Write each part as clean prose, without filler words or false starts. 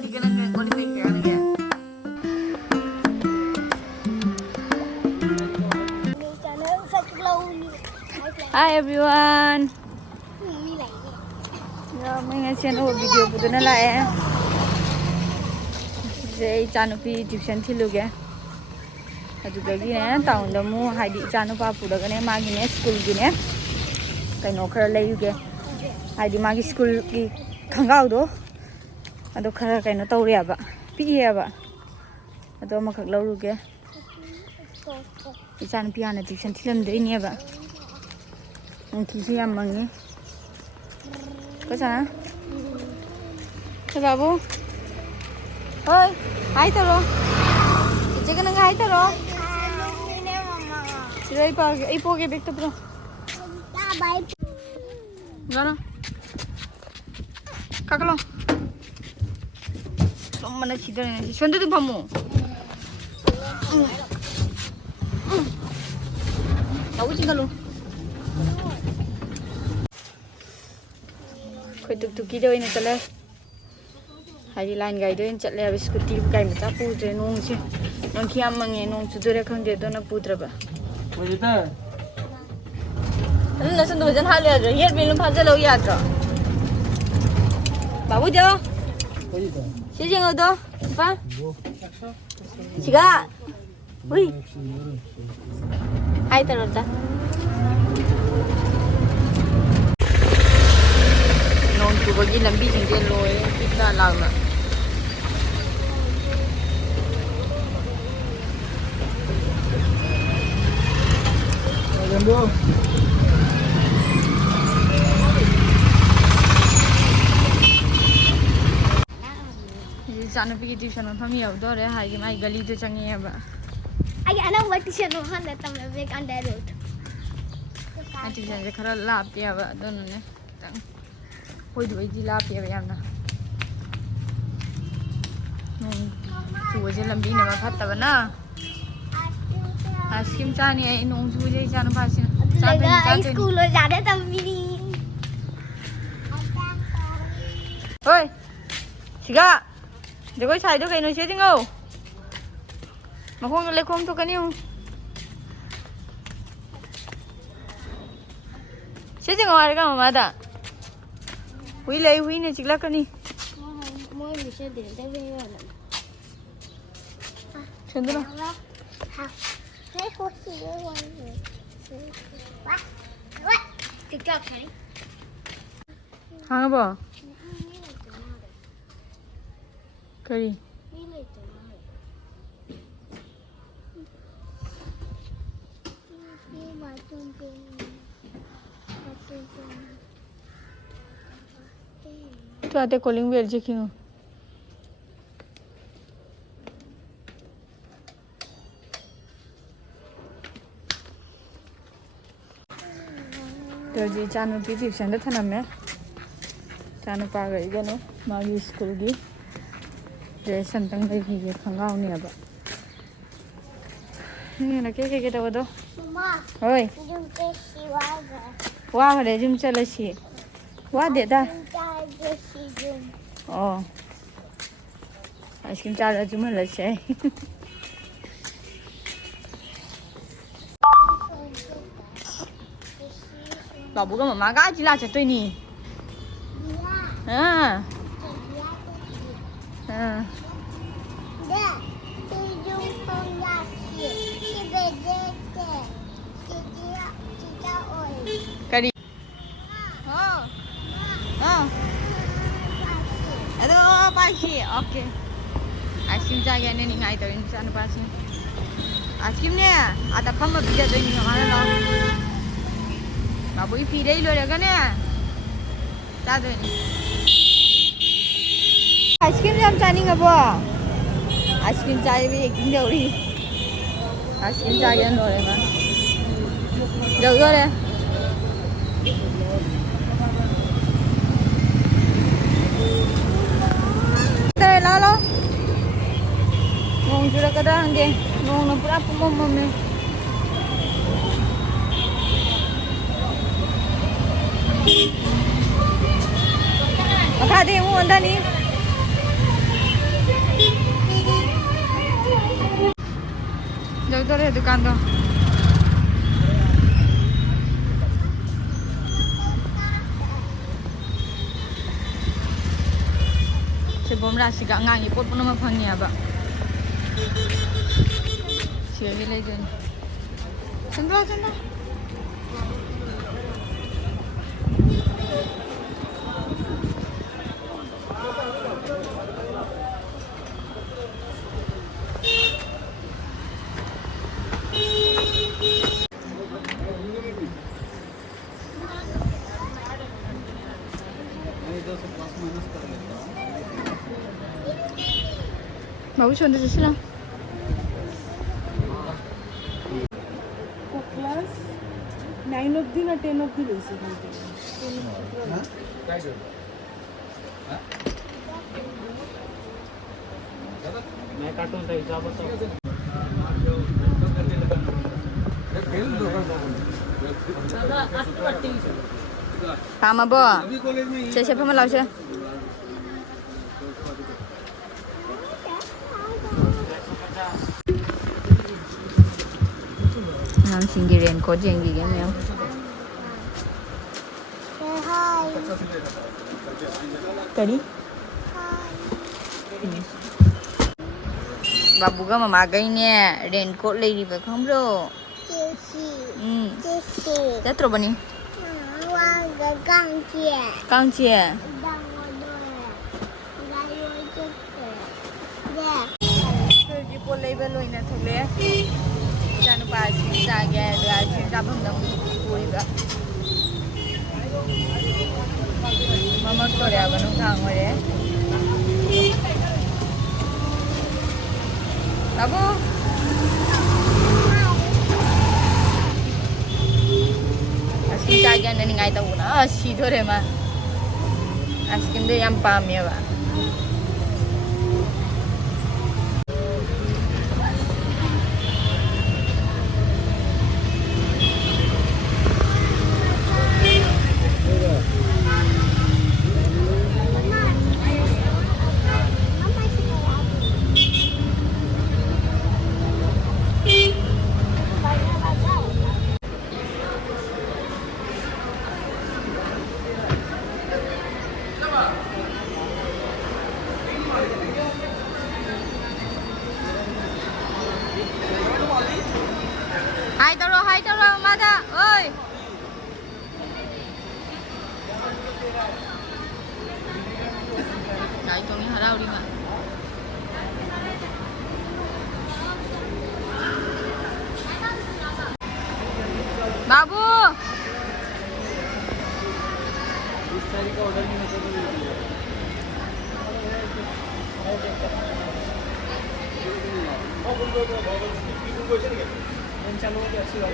di kena kau di pikir lagi. Hi everyone. Ya, मैं ऐसे ना वो वीडियो बुदना लाए हैं. जे चानू पी ट्यूशन थी लोग हैं. अजुकगी ने टाउन दमु हाइडी चानू पापू दगने मागी ने स्कूल की ने कहीं नौकर ले युगे. हाइडी मागी स्कूल की खंगाव दो. अदो खरा कहीं न तौरे आबा पिए आबा. अदो मखक लौरुगे. चानू पी आने ट्यूशन थी लंदे नहीं आबा. उनकी सी हम मंगे. Kesana? Coba bu. Oi, hai taro. Jangan nggak hai taro. Sudah ipo ke bek tu bro. Gana. Kakalo. Mana cedera ni? Sudah tu pamu. Tahu cinggal lu. कोई टुकटुकी दो इन चले हाई लाइन गाइड इन चले अब स्कूटी गाइड में चापू उतरे नोंग से नोंग किया मंगे नोंग चुदरे खंगे दो ना पुत्र बा वजह अरे नसन दो जन हाल याद ये बिल्कुल फाज़ लो याद का बाबू जाओ सीजिंग दो पा चिका उई हाई तरह ता bagi lambi tinggi loy kita lama. Jambu. Ini jangan pergi tuition apa mi awal dore hari mai gali tu canggih ya ba. Ayah anak buat tuition orang datang lebih kan dari road. Tuition sekarang lap ya ba, dono ne. Hoi du di la pe ya na chu je lambi ne ma phat ta ba na ice cream चानी है इन उंगजू जे जान पास लगा school में जाने तब भी ओए Shiga देखो साइड कहीं नो शेजिंग हो मखों ले खोम तो कनी हूं शेजिंग हमारे का मादा हुई ले हुई ने चिकला कनी मोय मिशे दे दे वे चंदना हां हे होती है वाह वाह टिकटॉक है हां बा करी तो आते कॉलिंग बेल चेकिंग तो जी चानू की ट्यूशन तो था में चानू पा गई गनो मागी स्कूल की ड्रेस संतंग देखी ये खंगाव नहीं अब ये ना के तो दो मम्मा ओए जुम पे शिवागा वाह रे जिम चले छी वाह दे दा ओ आइसक्रीम चार जुम ले छे बाबू का मम्मा का जिला चतोई नी हां हां दे तू जुम पंगा की बेदे के चिजा ओए करी हां हां अरे पासी ओके आइसक्रीम चाहिए ने निंगाई तो इंसान पासी आइसक्रीम ने आता फम बिजा तो नहीं हमारा ला बाबू पी रही लो रहेगा ने ता दो आइसक्रीम जम चानी गबो आइसक्रीम चाहिए भी एक दिन देउरी आइसक्रीम चाहिए नो रे मा जाओ दो रे तेरे ला लो nong jura kada hangge nong na pura pumom me Makade mo anda ni दुकान तो से बोमरा सिगा ngang पोट पुनः मा फंगी अब सिगे लेगन चंद्रा चंद्रा बाबू छोड़ दे चला क्लास 9 of the ना 10 of the लेसे मैं काटूं तो हिसाब बताओ काम अब से फमा लाओ से हम सिंगी रेनकोट जेंगी के मैं करी बाबू का ममा गई ने रेनकोट ले रही बखम रो जत्रो बनी कांचे जी पोले बेलोइना थोले जानु पासी जागे गासी जाबम दम पुरीबा ममा तोरे आबनु खांगरे बाबू askin jaga nani ngai tahu na asi thore ma askin de yam pame ba hai taro mada oi dai tong harau di ma बाबू इस सारी का ऑर्डर नहीं होता चालू हो गया अच्छी बात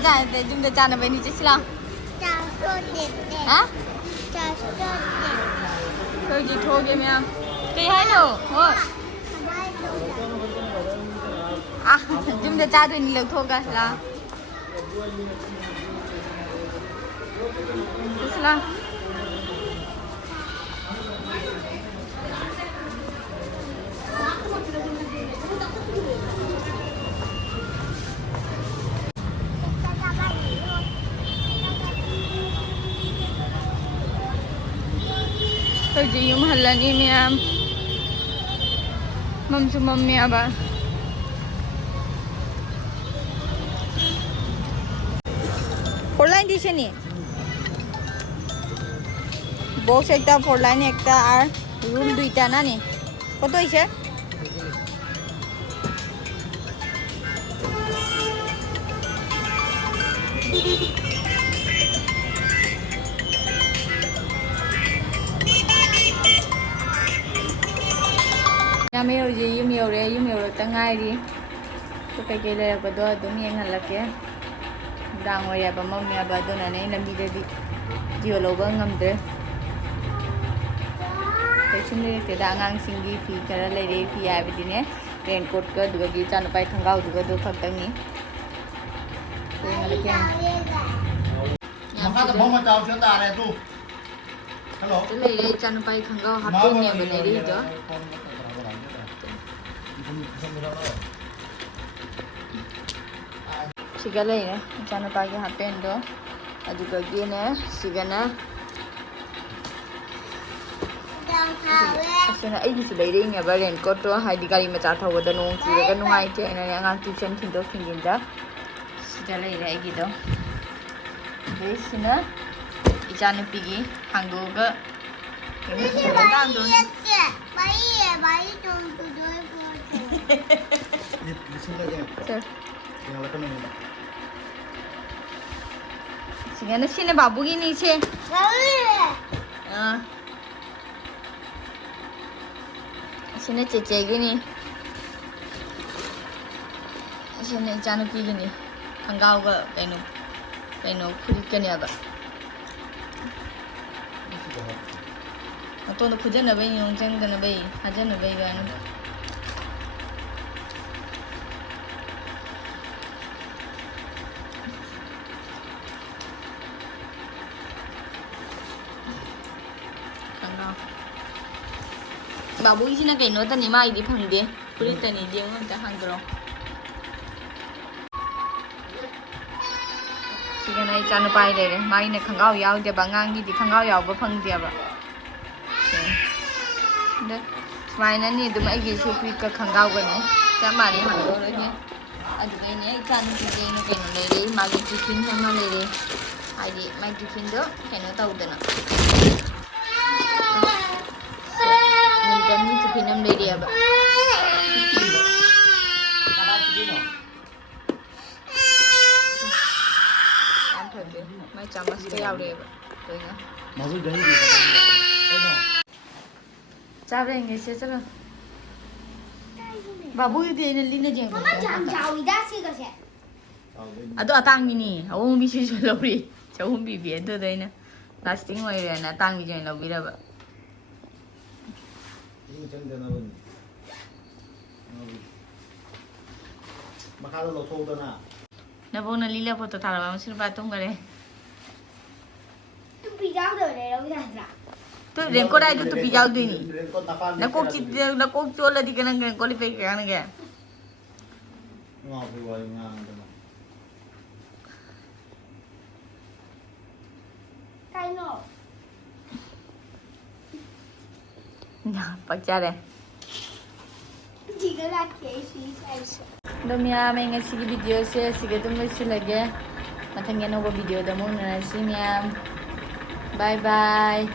자, 좀 더 짜는 왜 니지 싫어? 아? 거기 도개면 cái hay nữa thôi à chúng ta cha tôi lực thôi cả là tôi chỉ dùng hình là đi mẹ mâm su mâm mẹ bà four line দিছে নি বক্স একটা four line একটা আর রুল দুইটা না নি কত হইছে ꯉꯥꯃꯦ ꯍꯧꯖꯤꯛ ꯌꯨꯝ ꯌꯧꯔꯛꯇ ꯉꯥꯏꯔꯤ ꯇꯣ ꯀꯩꯀꯩ ꯂꯩꯔꯛꯄꯗꯣ ꯑꯗꯨꯝ ꯌꯦꯡꯍꯜꯂꯛꯀꯦ ꯅꯨꯡꯗꯥꯡ ꯑꯣꯏꯔꯦꯕ ꯃꯝꯃꯦꯕ ꯑꯗꯨꯅꯅꯦ ꯂꯝꯕꯤꯗꯗꯤ ꯚꯤꯗꯤꯑꯣ ꯂꯧꯕ ꯉꯝꯗ꯭ꯔꯦ ꯀꯩꯁꯨꯝ ꯂꯩꯔꯛꯇꯦꯗ ꯑꯉꯥꯡꯁꯤꯡꯒꯤ ꯐꯤ ꯈꯔ ꯂꯩꯔꯦ ꯐꯤ ꯍꯥꯏꯕꯗꯤꯅꯦ ꯔꯦꯟꯀꯣꯠꯀ ꯑꯗꯨꯒ ꯏꯆꯥꯅꯨꯄꯥꯒꯤ ꯈꯣꯡꯒ꯭ꯔꯥꯎꯗꯨꯒ ꯑꯗꯨ ꯈꯛꯇꯪꯅꯤ ꯌꯦꯡꯍꯜꯂꯛꯀꯦ Maka mau macam siapa ada tu? Halo. ꯂꯩꯔꯦ ꯏꯆꯥꯅꯨꯄꯥꯒꯤ ꯈꯣꯡꯒ꯭ꯔꯥꯎ ꯍꯥꯞꯄꯦꯟꯅꯦꯕ ꯂꯩꯔꯤꯗꯣ siga ꯂꯩꯔꯦ ꯏꯆꯥꯅꯨꯄꯥꯒꯤ ꯍꯥꯞꯄꯦꯟꯗꯣ ꯑꯗꯨꯒꯒꯤꯅꯦ sigana ꯑꯁꯤꯅ ꯑꯩꯒꯤꯁꯨ ꯂꯩꯔꯛꯏꯅꯦꯕ ꯔꯦꯟꯀꯣꯠꯇꯣ ꯍꯥꯏꯗꯤ ꯒꯥꯔꯤ ꯃꯆꯥ ꯊꯧꯕꯗ ꯅꯣꯡ ꯆꯨꯔꯒ ꯅꯨꯡꯉꯥꯏꯇꯦ ꯑꯩꯅꯅꯦ ꯑꯉꯥꯡ ꯇ꯭ꯌꯨꯁꯟ ꯊꯤꯟꯗꯣꯛ ꯊꯤꯟꯖꯤꯟꯗ ꯁꯤꯗ ꯂꯩꯔꯦ ꯑꯩꯒꯤꯗꯣ ꯑꯗꯩ ꯁꯤꯅ 이자누피기 한국어 바이 좀 두들고 Di sini lagi. Tinggal lakukan ini. 지금은 신의 바보기니 시 신의 째째기니 신의 이자누피기니 한가오가 빼노 푸리께냐가 또는 그전에 왜 용쟁되는 왜 하전은 왜 이거는 바보이시나 게 너다 니마 이디 방데 그랬더니 이제 오늘 한들어 지금 나 있잖아 봐야 돼 마이네 강가오 야우데 방강기디 강가오 야우버 펑디야바 근데 마이네니 좀 애기수 그니까 강가오거든 자 많이 한거는 아주가 이네 있잖아 지금 이는 레리 마기 티핀 하나 레리 아이디 마이 티핀도 걔는 떠오드나 Minta ni tipi nam dari dia, Pak. Antara tu, macam mas kaya awal dia, tu ingat. Masuk jadi di. Cara yang ni saya cakap. Babu itu ni lina jeng. Mama jangan jauh dah sih kasih. Aduh atang ni, awak mesti jual lori, jauh bibi itu tu ini. Lasting way dia, atang ni jeng lori dah, Pak. Ini jangan nawan. Maka lo tahu tu na. Nabo na lila foto thara, masih batung kare. Tu pijau dah le, lo dah dah. Tu rengkot ada tu pijau tu ni. Rengkot apa? Nak kok jual lagi kena qualify kena ke? Ngau buat ngau tu. Kaino. Nah, pagcare. Jika lagi sih saya. Domya may nga sige video siya sige tum silage matangyan over video da mo na si ma'am. Bye bye.